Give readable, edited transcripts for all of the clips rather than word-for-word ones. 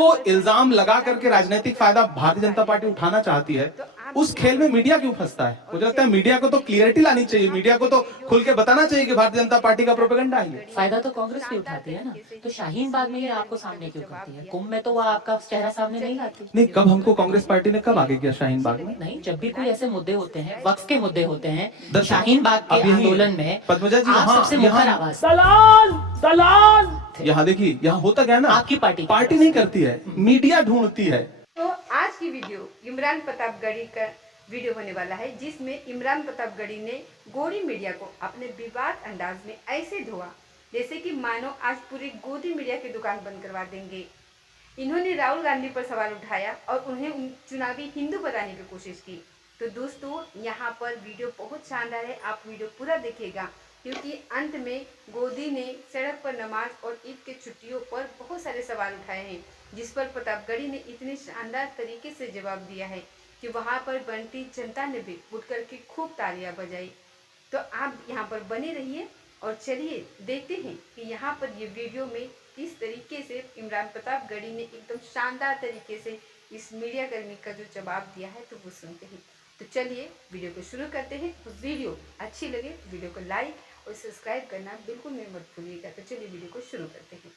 जो इल्जाम लगा करके राजनीतिक फायदा भारतीय जनता पार्टी उठाना चाहती है, उस खेल में मीडिया क्यों फंसता है? मुझे लगता है मीडिया को तो क्लियरिटी लानी चाहिए, मीडिया को तो खुल के बताना चाहिए कि भारतीय जनता पार्टी का प्रोपेगेंडा है। फायदा तो कांग्रेस भी उठाती है ना, तो शाहीन बाग में ही आपको सामने क्यों करती है? कुंभ में तो वो आपका चेहरा सामने नहीं लाती। नहीं, कब हमको कांग्रेस पार्टी ने कब आगे किया शाहीन बाग में? नहीं, जब भी कोई ऐसे मुद्दे होते हैं, वक्फ के मुद्दे होते हैं, शाहीन बाग के आंदोलन में पद्मजा जी आप सबसे मुखर आवाज। यहाँ देखिए, यहाँ होता क्या है ना, आपकी पार्टी नहीं करती है, मीडिया ढूंढती है। तो आज की वीडियो इमरान प्रतापगढ़ी का वीडियो होने वाला है, जिसमें इमरान प्रतापगढ़ी ने गोदी मीडिया को अपने विवाद अंदाज में ऐसे धोआ जैसे कि मानो आज पूरी गोदी मीडिया की दुकान बंद करवा देंगे। इन्होंने राहुल गांधी पर सवाल उठाया और उन्हें चुनावी हिंदू बताने की कोशिश की। तो दोस्तों, यहाँ पर वीडियो बहुत शानदार है, आप वीडियो पूरा देखिएगा, क्योंकि अंत में गोदी ने सड़क पर नमाज और ईद के छुट्टियों पर बहुत सारे सवाल उठाए हैं, जिस पर प्रतापगढ़ी ने इतने शानदार तरीके से जवाब दिया है कि वहां पर बनती जनता ने भी उठ करके खूब तालियां बजाई। तो आप यहाँ पर बने रहिए और चलिए देखते हैं कि यहाँ पर ये वीडियो में किस तरीके से इमरान प्रतापगढ़ी ने एकदम शानदार तरीके से इस मीडिया कर्मी का जो जवाब दिया है, तो वो सुनते हैं। तो चलिए वीडियो को शुरू करते हैं। तो वीडियो अच्छी लगे तो वीडियो को लाइक और सब्सक्राइब करना बिल्कुल नहीं मत भूलिएगा। तो चलिए वीडियो को शुरू करते हैं।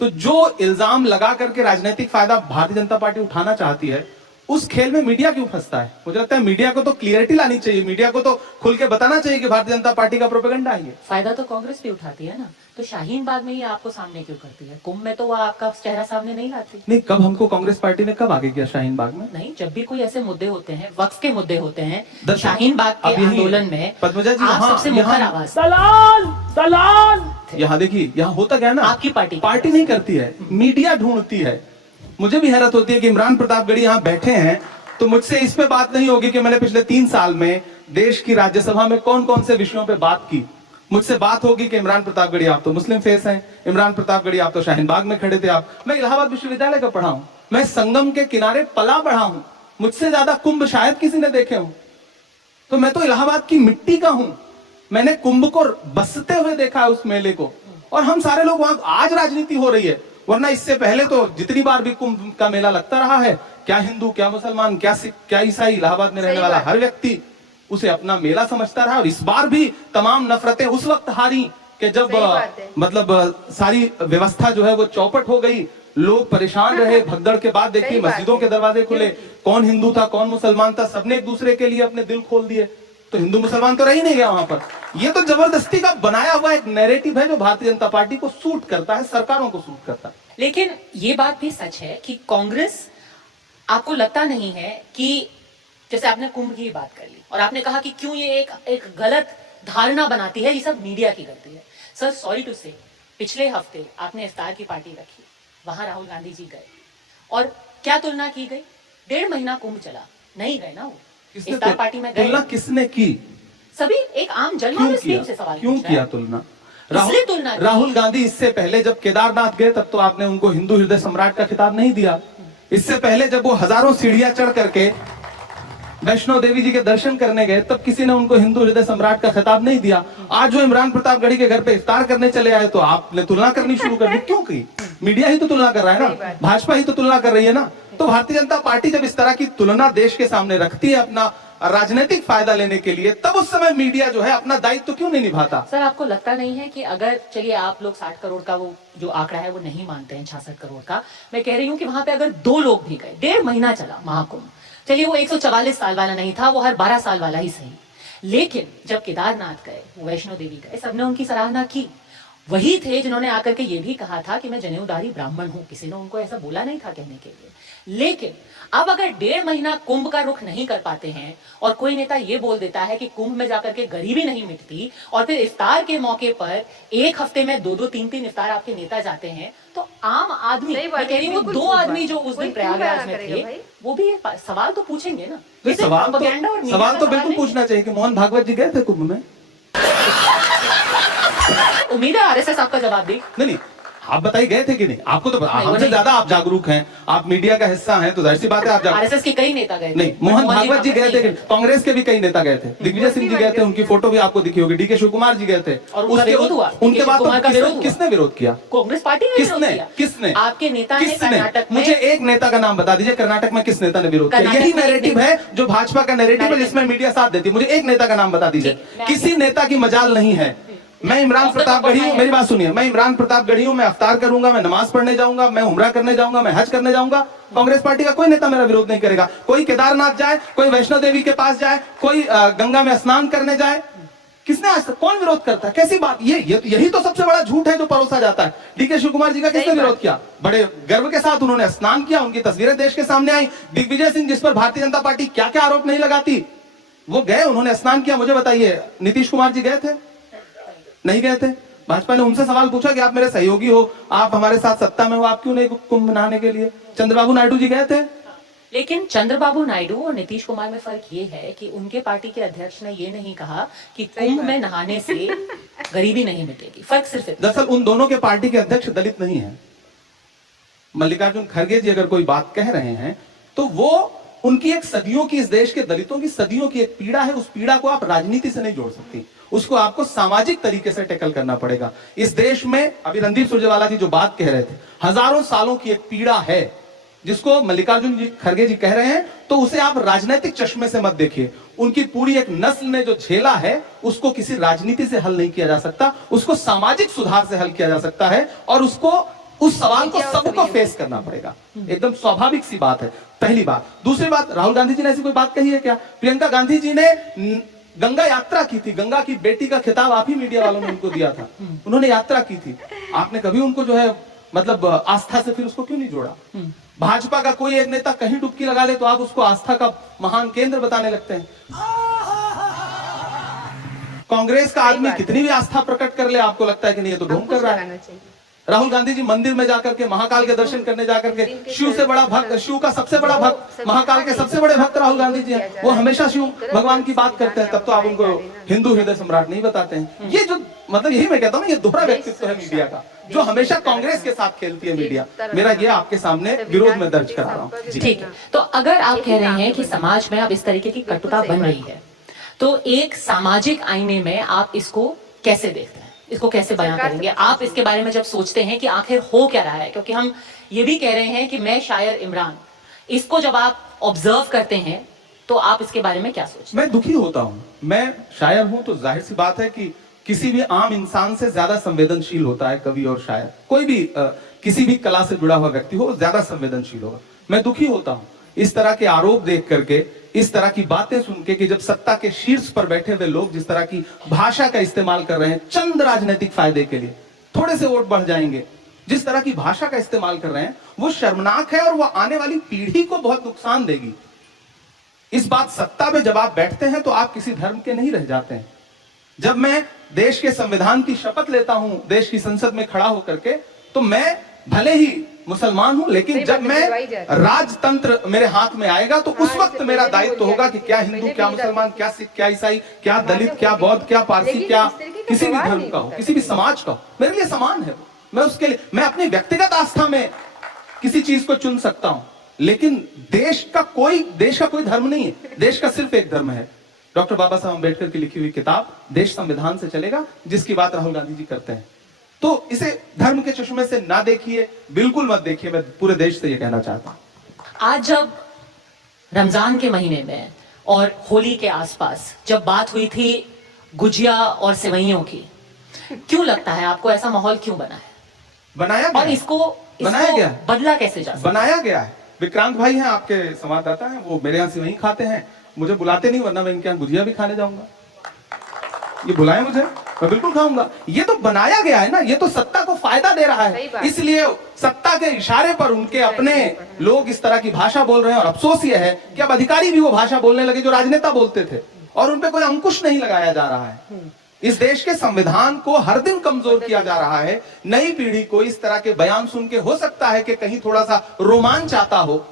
तो जो इल्जाम लगा करके राजनीतिक फायदा भारतीय जनता पार्टी उठाना चाहती है, उस खेल में मीडिया क्यों फंसता है? मुझे लगता है मीडिया को तो क्लियरिटी लानी चाहिए, मीडिया को तो खुल के बताना चाहिए कि भारतीय जनता पार्टी का प्रोपेगेंडा है। फायदा तो कांग्रेस भी उठाती है ना, तो शाहीन बाग में ही आपको सामने क्यों करती है? कुंभ में तो वो आपका चेहरा सामने नहीं लाती। नहीं, कब हमको कांग्रेस पार्टी ने कब आगे किया शाहीन बाग में? नहीं, जब भी कोई ऐसे मुद्दे होते हैं, वक्फ के मुद्दे होते हैं, शाहीन बाग के आंदोलन में पद्मजा जी आप सबसे मुखर आवाज। यहाँ देखिए, यहाँ होता क्या है ना, आपकी पार्टी नहीं करती है, मीडिया ढूंढती है। मुझे भी हैरत होती है कि इमरान प्रतापगढ़ी यहाँ बैठे हैं, तो मुझसे इस पे बात नहीं होगी कि मैंने पिछले 3 साल में देश की राज्यसभा में कौन कौन से विषयों पे बात की। मुझसे बात होगी कि इमरान प्रतापगढ़ी आप तो मुस्लिम फेस हैं, इमरान प्रतापगढ़ी आप तो शाहीन बाग में खड़े थे। मैं इलाहाबाद विश्वविद्यालय का पढ़ा हूं, मैं संगम के किनारे पला बढ़ा हूं, मुझसे ज्यादा कुंभ शायद किसी ने देखे हो। तो मैं तो इलाहाबाद की मिट्टी का हूं, मैंने कुंभ को बसते हुए देखा है, उस मेले को। और हम सारे लोग वहां, आज राजनीति हो रही है, वरना इससे पहले तो जितनी बार भी कुंभ का मेला लगता रहा है, क्या हिंदू, क्या मुसलमान, क्या सिख, क्या ईसाई, इलाहाबाद में रहने वाला हर व्यक्ति उसे अपना मेला समझता रहा। और इस बार भी तमाम नफरतें उस वक्त हारी कि जब मतलब सारी व्यवस्था जो है वो चौपट हो गई, लोग परेशान रहे। भगदड़ के बाद देखिए मस्जिदों के दरवाजे खुले, कौन हिंदू था कौन मुसलमान था, सबने एक दूसरे के लिए अपने दिल खोल दिए। तो हिंदू मुसलमान तो रह ही नहीं गया वहां पर। ये तो जबरदस्ती का बनाया हुआ एक नैरेटिव है जो भारतीय जनता पार्टी को सूट करता है, सरकारों को सूट करता है। लेकिन ये बात भी सच है कि कांग्रेस, आपको लगता नहीं है कि जैसे आपने कुंभ की बात कर ली और आपने कहा कि क्यों ये एक गलत धारणा बनाती है, ये सब मीडिया की गलती है। सर, सॉरी टू से, पिछले हफ्ते आपने इफ्तार की पार्टी रखी, वहां राहुल गांधी जी गए और क्या तुलना की गई? 1.5 महीना कुंभ चला, नहीं गए ना वो इफ्तार पार्टी में गए। तुलना किसने की? सभी एक आम जनमानस से सवाल क्यों किया तुलना? तुलना राहुल गांधी इससे पहले जब केदारनाथ गए तब तो आपने उनको हिंदू हृदय सम्राट का खिताब नहीं दिया। इससे पहले जब वो हजारों सीढ़ियां चढ़ करके वैष्णो देवी जी के दर्शन करने गए तब किसी ने उनको हिंदू हृदय सम्राट का खिताब नहीं दिया। आज जो इमरान प्रतापगढ़ी के घर पे इफ्तार करने चले आए तो आपने तुलना करनी शुरू कर दी। क्यों की? मीडिया ही तो तुलना कर रहा है ना, भाजपा ही तो तुलना कर रही है ना। तो भारतीय जनता पार्टी जब इस तरह की तुलना देश के सामने रखती है अपना राजनीतिक फायदा लेने के लिए, तब उस समय मीडिया जो है अपना दायित्व तो क्यों नहीं निभाता? सर, आपको लगता नहीं है कि अगर, चलिए आप लोग 60 करोड़ का वो जो आंकड़ा है वो नहीं मानते हैं, 66 करोड़ का, मैं कह रही हूँ कि वहां पे अगर 2 लोग भी गए, 1.5 महीना चला महाकुंभ, चलिए वो 144 साल वाला नहीं था, वो हर 12 साल वाला ही सही, लेकिन जब केदारनाथ गए, वैष्णो देवी गए, सबने उनकी सराहना की। वही थे जिन्होंने आकर के ये भी कहा था कि मैं जनेऊधारी ब्राह्मण हूं, किसी ने उनको ऐसा बोला नहीं था कहने के लिए। लेकिन अब अगर 1.5 महीना कुंभ का रुख नहीं कर पाते हैं और कोई नेता ये बोल देता है कि कुंभ में जाकर के गरीबी नहीं मिटती, और फिर इफ्तार के मौके पर एक हफ्ते में 2-2, 3-3 इफ्तार आपके नेता जाते हैं, तो आम आदमी, मैं कह रही हूँ 2 आदमी जो उस दिन प्रयागराज में थे, वो भी सवाल तो पूछेंगे ना। सवाल तो बिल्कुल पूछना चाहिए कि मोहन भागवत जी गए थे कुंभ में। उम्मीद है आरएसएस आपका जवाब दी। नहीं, आप बताइए गए थे कि नहीं? आपको तो वो हमसे नहीं। ज्यादा आप जागरूक हैं, आप मीडिया का हिस्सा हैं, तो जाहिर सी बात है आप जागरूक। आरएसएस के कई नेता गए थे। नहीं, मोहन भागवत जी गए थे, नहीं कांग्रेस के भी कई नेता गए थे, दिग्विजय सिंह जी गए थे, उनकी फोटो भी आपको दिखी होगी, डीके शिव कुमार जी गए थे, और उनका विरोध हुआ। उनके डीके बाद शिव कुमार का तो विरोध हुआ। किसने विरोध किया? कांग्रेस पार्टी ने विरोध किसने किया। किसने आपके नेता ने किसने? कर्नाटक में, मुझे एक नेता का नाम बता दीजिए कर्नाटक में किस नेता ने विरोध किया? कर्नाटक यही में एक नैरेटिव नेता- है जो भाजपा का नैरेटिव है, जिसमें मीडिया साथ देती है। मुझे एक नेता का नाम बता दीजिए, ठीक, किसी नेता की मजाल नहीं है। मैं इमरान प्रतापगढ़ी हूँ, मेरी बात सुनिए, मैं इमरान प्रतापगढ़ी हूँ, मैं अफ्तार करूंगा, मैं नमाज पढ़ने जाऊंगा, मैं उम्रा करने जाऊंगा, मैं हज करने जाऊंगा। कांग्रेस पार्टी का कोई नेता मेरा विरोध नहीं करेगा। कोई केदारनाथ जाए, कोई वैष्णो देवी के पास जाए, कोई गंगा में स्नान करने जाए, किसने आज तक कौन विरोध करता है? कैसी बात? यही तो सबसे बड़ा झूठ है जो परोसा जाता है। डीके शिव कुमार जी का किसने विरोध किया? बड़े गर्व के साथ उन्होंने स्नान किया, उनकी तस्वीरें देश के सामने आई। दिग्विजय सिंह, जिस पर भारतीय जनता पार्टी क्या क्या आरोप नहीं लगाती, वो गए, उन्होंने स्नान किया। मुझे बताइए, नीतीश कुमार जी गए थे? नहीं गए थे। भाजपा ने उनसे सवाल पूछा कि आप मेरे सहयोगी हो, आप हमारे साथ सत्ता में हो, आप क्यों नहीं कुंभ नहाने के लिए? चंद्रबाबू नायडू जी गए थे? लेकिन चंद्रबाबू नायडू और नीतीश कुमार में फर्क ये है कि उनके पार्टी के अध्यक्ष ने ये नहीं कहा कि कुंभ में नहाने से गरीबी नहीं मिटेगी। फर्क सिर्फ इतना। दरअसल उन दोनों के पार्टी के अध्यक्ष दलित नहीं है। मल्लिकार्जुन खड़गे जी अगर कोई बात कह रहे हैं तो वो उनकी एक सदियों की, इस देश के दलितों की सदियों की एक पीड़ा है। उस पीड़ा को आप राजनीति से नहीं जोड़ सकती, उसको आपको सामाजिक तरीके से टैकल करना पड़ेगा। इस देश में अभी रणदीप सुरजेवाला जी जो बात कह रहे थे, हजारों सालों की एक पीड़ा है जिसको मल्लिकार्जुन जी खड़गे जी कह रहे हैं, तो उसे आप राजनीतिक चश्मे से मत देखिए। उनकी पूरी एक नस्ल ने जो झेला है उसको किसी राजनीति से हल नहीं किया जा सकता, उसको सामाजिक सुधार से हल किया जा सकता है, और उसको उस सवाल को सबको फेस करना पड़ेगा। एकदम स्वाभाविक सी बात है, पहली बात। दूसरी बात, राहुल गांधी जी ने ऐसी कोई बात कही है क्या? प्रियंका गांधी जी ने गंगा यात्रा की थी, गंगा की बेटी का खिताब आप ही मीडिया वालों ने उनको दिया था, उन्होंने यात्रा की थी। आपने कभी उनको जो है मतलब आस्था से फिर उसको क्यों नहीं जोड़ा? भाजपा का कोई एक नेता कहीं डुबकी लगा ले तो आप उसको आस्था का महान केंद्र बताने लगते हैं। कांग्रेस का आदमी कितनी भी आस्था प्रकट कर ले, आपको लगता है कि नहीं ये तो ढोंग कर रहा है। राहुल गांधी जी मंदिर में जाकर के, महाकाल के दर्शन करने जाकर के, शिव से बड़ा भक्त, शिव का सबसे बड़ा भक्त, महाकाल के सबसे बड़े भक्त राहुल गांधी जी हैं। वो हमेशा शिव भगवान की बात करते हैं, तब तो आप उनको हिंदू हृदय सम्राट नहीं बताते हैं। ये जो मतलब यही मैं कहता हूँ ना, ये दोहरा व्यक्तित्व है मीडिया का, जो हमेशा कांग्रेस के साथ खेलती है मीडिया। मेरा ये आपके सामने विरोध में दर्ज करा रहा हूँ। ठीक है, तो अगर आप कह रहे हैं कि समाज में अब इस तरीके की कटुता बन रही है, तो एक सामाजिक आईने में आप इसको कैसे देखते हैं, इसको कैसे बयां करेंगे? आप इसके बारे में जब सोचते हैं कि आखिर हो क्या रहा है, क्योंकि हम ये भी कह रहे हैं कि मैं शायर इमरान, इसको जब आप ऑब्जर्व करते हैं तो आप इसके बारे में क्या सोचते हैं? मैं दुखी होता हूँ। मैं शायर हूँ तो जाहिर सी बात है कि किसी भी आम इंसान से ज्यादा संवेदनशील होता है कवि और शायर। कोई भी किसी भी कला से जुड़ा हुआ व्यक्ति हो, ज्यादा संवेदनशील होगा। मैं दुखी होता हूँ इस तरह के आरोप देख करके, इस तरह की बातें सुन के, कि जब सत्ता के शीर्ष पर बैठे हुए लोग जिस तरह की भाषा का इस्तेमाल कर रहे हैं चंद राजनीतिक फायदे के लिए, थोड़े से वोट बढ़ जाएंगे, जिस तरह की भाषा का इस्तेमाल कर रहे हैं वो शर्मनाक है और वो आने वाली पीढ़ी को बहुत नुकसान देगी। इस बात सत्ता में जब आप बैठते हैं तो आप किसी धर्म के नहीं रह जाते हैं। जब मैं देश के संविधान की शपथ लेता हूं देश की संसद में खड़ा होकर के, तो मैं भले ही मुसलमान हूं, लेकिन जब मैं राजतंत्र मेरे हाथ में आएगा तो उस वक्त मेरा दायित्व होगा कि क्या हिंदू, क्या मुसलमान, क्या सिख, क्या ईसाई, क्या दलित, क्या बौद्ध, क्या पारसी, क्या किसी भी धर्म का हो, किसी भी समाज का हो, मेरे लिए समान है। मैं उसके लिए, मैं अपनी व्यक्तिगत आस्था में किसी चीज को चुन सकता हूं, लेकिन देश का कोई धर्म नहीं है। देश का सिर्फ एक धर्म है, डॉक्टर बाबा साहब अम्बेडकर की लिखी हुई किताब देश संविधान से चलेगा, जिसकी बात राहुल गांधी जी करते हैं। तो इसे धर्म के चश्मे से ना देखिए, बिल्कुल मत देखिए। मैं पूरे देश से ये कहना चाहता हूं। आज जब रमजान के महीने में और होली के आसपास जब बात हुई थी गुजिया और सेवइयों की, क्यों लगता है आपको ऐसा माहौल क्यों बना है? बनाया गया, और इसको बनाया गया, बदला कैसे जा सकता है? बनाया गया है। विक्रांत भाई हैं आपके संवाददाता हैं, वो मेरे यहाँ सेवई खाते हैं, मुझे बुलाते नहीं, वरना मैं इनके यहाँ गुजिया भी खाने जाऊंगा। ये बुलाए मुझे, मैं बिल्कुल खाऊंगा। ये तो बनाया गया है ना, ये तो सत्ता को फायदा दे रहा है, इसलिए सत्ता के इशारे पर उनके अपने लोग इस तरह की भाषा बोल रहे हैं। और अफसोस ये है कि अब अधिकारी भी वो भाषा बोलने लगे जो राजनेता बोलते थे, और उनपे कोई अंकुश नहीं लगाया जा रहा है। इस देश के संविधान को हर दिन कमजोर किया जा रहा है। नई पीढ़ी को इस तरह के बयान सुन के हो सकता है कि कहीं थोड़ा सा रोमांच आता हो,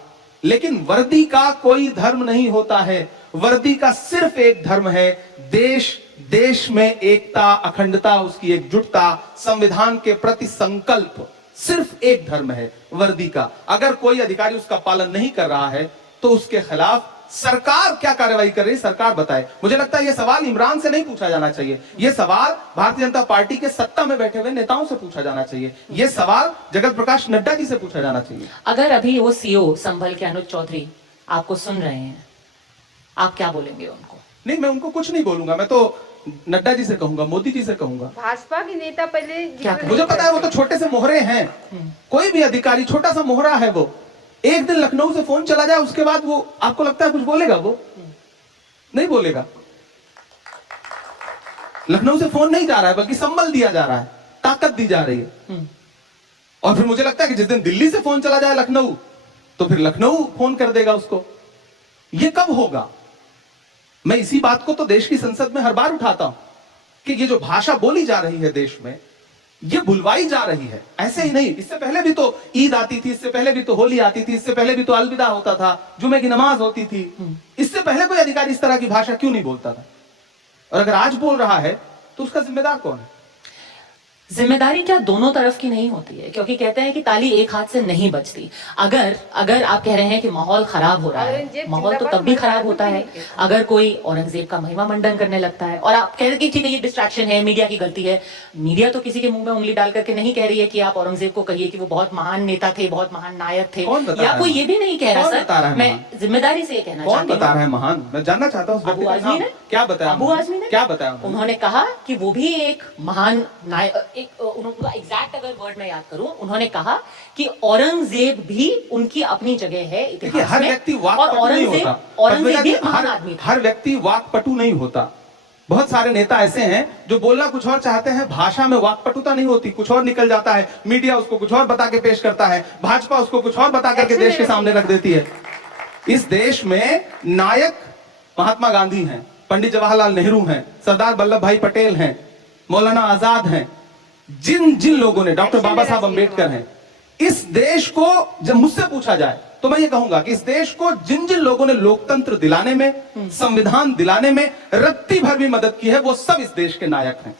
लेकिन वर्दी का कोई धर्म नहीं होता है। वर्दी का सिर्फ एक धर्म है, देश में एकता, अखंडता, उसकी एकजुटता, संविधान के प्रति संकल्प, सिर्फ एक धर्म है, वर्दी का। अगर कोई अधिकारी उसका पालन नहीं कर रहा है तो उसके खिलाफ सरकार क्या कार्रवाई कर रही है, सरकार बताए। मुझे लगता है यह सवाल इमरान से नहीं पूछा जाना चाहिए, यह सवाल भारतीय जनता पार्टी के सत्ता में बैठे हुए नेताओं से पूछा जाना चाहिए, यह सवाल जगत प्रकाश नड्डा जी से पूछा जाना चाहिए। अगर अभी वो सीओ संभल के अनुज चौधरी आपको सुन रहे हैं, आप क्या बोलेंगे उनको? नहीं, मैं उनको कुछ नहीं बोलूंगा, मैं तो नड्डा जी से कहूंगा, मोदी जी से कहूंगा। भाजपा के नेता पहले क्या मुझे पता है वो तो छोटे से मोहरे हैं, कोई भी अधिकारी छोटा सा मोहरा है। वो एक दिन लखनऊ से फोन चला जाए, उसके बाद वो आपको लगता है कुछ बोलेगा? वो नहीं बोलेगा। लखनऊ से फोन नहीं जा रहा है, बल्कि संबल दिया जा रहा है, ताकत दी जा रही है। और फिर मुझे लगता है कि जिस दिन दिल्ली से फोन चला जाए लखनऊ, तो फिर लखनऊ फोन कर देगा उसको। ये कब होगा? मैं इसी बात को तो देश की संसद में हर बार उठाता हूं कि ये जो भाषा बोली जा रही है देश में, ये बुलवाई जा रही है। ऐसे ही नहीं, इससे पहले भी तो ईद आती थी, इससे पहले भी तो होली आती थी, इससे पहले भी तो अलविदा होता था, जुमे की नमाज होती थी। इससे पहले कोई अधिकारी इस तरह की भाषा क्यों नहीं बोलता था? और अगर आज बोल रहा है तो उसका जिम्मेदार कौन है? जिम्मेदारी क्या दोनों तरफ की नहीं होती है? क्योंकि कहते हैं कि ताली एक हाथ से नहीं बजती। अगर आप कह रहे हैं कि माहौल खराब हो रहा है, माहौल तो तब भी खराब होता है अगर कोई औरंगजेब का महिमा मंडन करने लगता है। और आप कह रहे हैं कि ठीक है, ये डिस्ट्रैक्शन है, मीडिया की गलती है। मीडिया तो किसी के मुंह में उंगली डाल करके नहीं कह रही है कि आप औरंगजेब को कहिए कि वो बहुत महान नेता थे, बहुत महान नायक थे, या कोई ये भी नहीं कह रहा। सर, मैं जिम्मेदारी से ये कहना चाहती हूँ। कौन बता रहा है महान? मैं जानना चाहता हूँ। अबू आजमी ने क्या बताया? अबू आजमी ने क्या बताया? उन्होंने कहा कि वो भी एक महान नायक, उनका एग्जैक्ट अगर वर्ड मैं याद करूं, उन्होंने कहा कि औरंगजेब भी उनकी अपनी जगह है इतिहास हर में, व्यक्ति और वाकपटु नहीं होता। औरंगजेब भी महान आदमी था। हर व्यक्ति वाकपटु नहीं होता। बहुत सारे नेता ऐसे हैं जो बोलना कुछ और चाहते हैं, भाषा में वाकपटुता नहीं होती, कुछ और निकल जाता है, मीडिया उसको कुछ और बता के पेश करता है, भाजपा उसको कुछ और बता करके देश के सामने रख देती है। इस देश में नायक महात्मा गांधी हैं, पंडित जवाहरलाल नेहरू हैं, सरदार वल्लभ भाई पटेल हैं, मौलाना आजाद हैं, जिन जिन लोगों ने, डॉक्टर बाबा साहब अंबेडकर हैं। इस देश को जब मुझसे पूछा जाए तो मैं ये कहूंगा कि इस देश को जिन जिन लोगों ने लोकतंत्र दिलाने में, संविधान दिलाने में रत्ती भर भी मदद की है, वो सब इस देश के नायक हैं।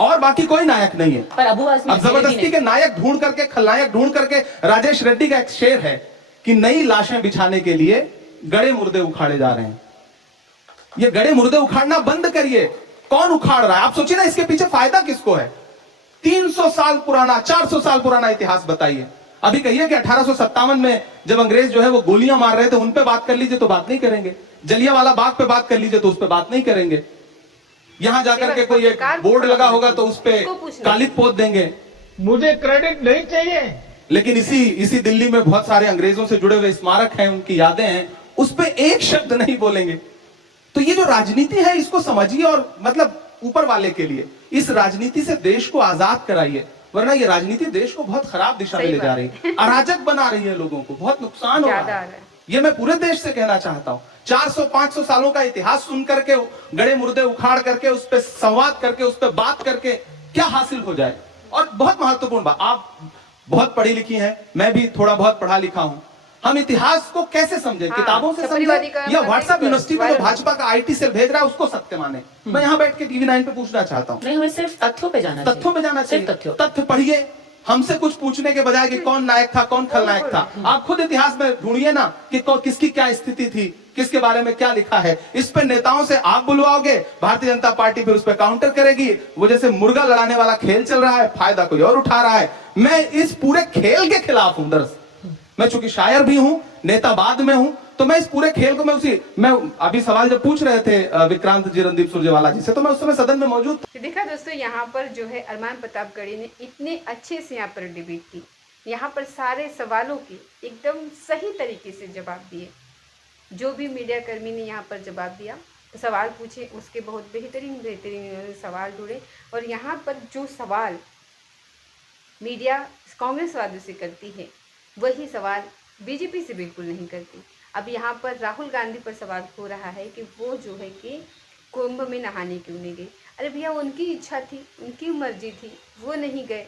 और बाकी कोई नायक नहीं है। पर अबू आजमी अब जबरदस्ती के नायक ढूंढ करके, खलनायक ढूंढ करके, राजेश रेड्डी का एक शेर है कि नई लाशें बिछाने के लिए गड़े मुर्दे उखाड़े जा रहे हैं। ये गड़े मुर्दे उखाड़ना बंद करिए। कौन उखाड़ रहा है? आप सोचिए ना, इसके पीछे फायदा किसको है? 300 साल पुराना, 400 साल पुराना इतिहास बताइए। अभी कहिए कि 1857 में जब अंग्रेज जो है वो गोलियां मार रहे थे, उन पे बात कर लीजिए तो बात नहीं करेंगे। जलियांवाला बाग पे बात कर लीजिए तो उस पे बात नहीं करेंगे। यहां जाकर के कोई एक बोर्ड लगा होगा तो उस पे कालिक पोत देंगे। मुझे क्रेडिट नहीं चाहिए। लेकिन इसी दिल्ली में बहुत सारे अंग्रेजों से जुड़े हुए स्मारक हैं, उनकी यादें हैं, उस पे एक शब्द नहीं बोलेंगे। तो ये जो राजनीति है, इसको समझिए और मतलब ऊपर वाले के लिए इस राजनीति से देश को आजाद कराइए, वरना ये राजनीति देश को बहुत खराब दिशा में ले जा रही है, अराजक बना रही है, लोगों को बहुत नुकसान हो रहा है। ये मैं पूरे देश से कहना चाहता हूँ। 400-500 सालों का इतिहास सुन करके, गड़े मुर्दे उखाड़ करके, उस पर संवाद करके, उस पर बात करके क्या हासिल हो जाए? और बहुत महत्वपूर्ण बात, आप बहुत पढ़ी लिखी हैं, मैं भी थोड़ा बहुत पढ़ा लिखा हूं, हम इतिहास को कैसे समझें? किताबों से समझें या व्हाट्सएप यूनिवर्सिटी में जो भाजपा का आईटी सेल भेज रहा है उसको सत्य माने? मैं यहाँ बैठ के टीवी 9 पे पूछना चाहता हूँ। नहीं, हमें सिर्फ तथ्यों पे जाना चाहिए। तथ्यों पे जाना चाहिए। तथ्य पढ़िए, हमसे कुछ पूछने के बजाय कि कौन नायक था, कौन खलनायक था। आप खुद इतिहास में ढूंढिए ना कि किसकी क्या स्थिति थी, किसके बारे में क्या लिखा है। इस पे नेताओं से आप बुलवाओगे, भारतीय जनता पार्टी फिर उस पर काउंटर करेगी। वो जैसे मुर्गा लड़ाने वाला खेल चल रहा है, फायदा कोई और उठा रहा है। मैं इस पूरे खेल के खिलाफ हूं। दरअसल मैं चूंकि शायर भी हूं, नेता बाद में हूं, तो मैं इस पूरे खेल को मैं अभी सवाल जब पूछ रहे थे विक्रांत जी रणदीप सुरजेवाला जी से, तो मैं उस समय सदन में मौजूद था। देखा दोस्तों, यहाँ पर जो है अरमान प्रतापगढ़ी ने इतने अच्छे से यहाँ पर डिबेट की, यहाँ पर सारे सवालों के एकदम सही तरीके से जवाब दिए। जो भी मीडिया कर्मी ने यहाँ पर जवाब दिया, सवाल पूछे, उसके बहुत बेहतरीन सवाल ढूंढे। और यहाँ पर जो सवाल मीडिया कांग्रेस वालों से करती है, वही सवाल बीजेपी से बिल्कुल नहीं करती। अब यहाँ पर राहुल गांधी पर सवाल हो रहा है कि वो जो है कि कुंभ में नहाने क्यों नहीं गए। अरे भैया, उनकी इच्छा थी, उनकी मर्जी थी, वो नहीं गए।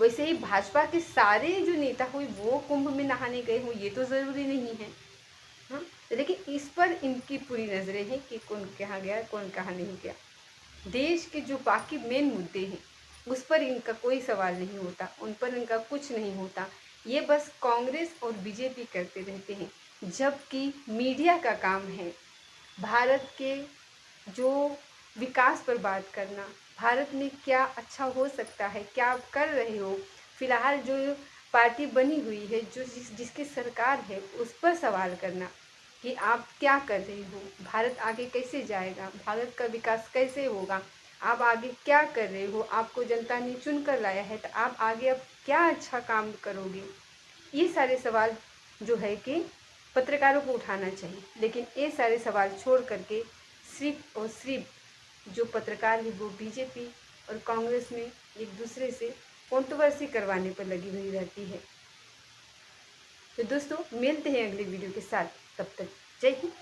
वैसे ही भाजपा के सारे जो नेता हुए वो कुंभ में नहाने गए हों, ये तो ज़रूरी नहीं है। हाँ, लेकिन इस पर इनकी पूरी नज़रें हैं कि कौन कहाँ गया, कौन कहाँ नहीं गया। देश के जो बाकी मेन मुद्दे हैं उस पर इनका कोई सवाल नहीं होता, उन पर इनका कुछ नहीं होता। ये बस कांग्रेस और बीजेपी करते रहते हैं, जबकि मीडिया का काम है भारत के जो विकास पर बात करना, भारत में क्या अच्छा हो सकता है, क्या आप कर रहे हो, फिलहाल जो पार्टी बनी हुई है, जो जिसकी सरकार है, उस पर सवाल करना कि आप क्या कर रहे हो, भारत आगे कैसे जाएगा, भारत का विकास कैसे होगा, आप आगे क्या कर रहे हो, आपको जनता ने चुन कर लाया है तो आप आगे अब क्या अच्छा काम करोगे। ये सारे सवाल जो है कि पत्रकारों को उठाना चाहिए, लेकिन ये सारे सवाल छोड़ करके सिर्फ और सिर्फ जो पत्रकार है वो बीजेपी और कांग्रेस में एक दूसरे से कंट्रोवर्सी करवाने पर लगी हुई रहती है। तो दोस्तों, मिलते हैं अगले वीडियो के साथ, तब तक जय हिंद।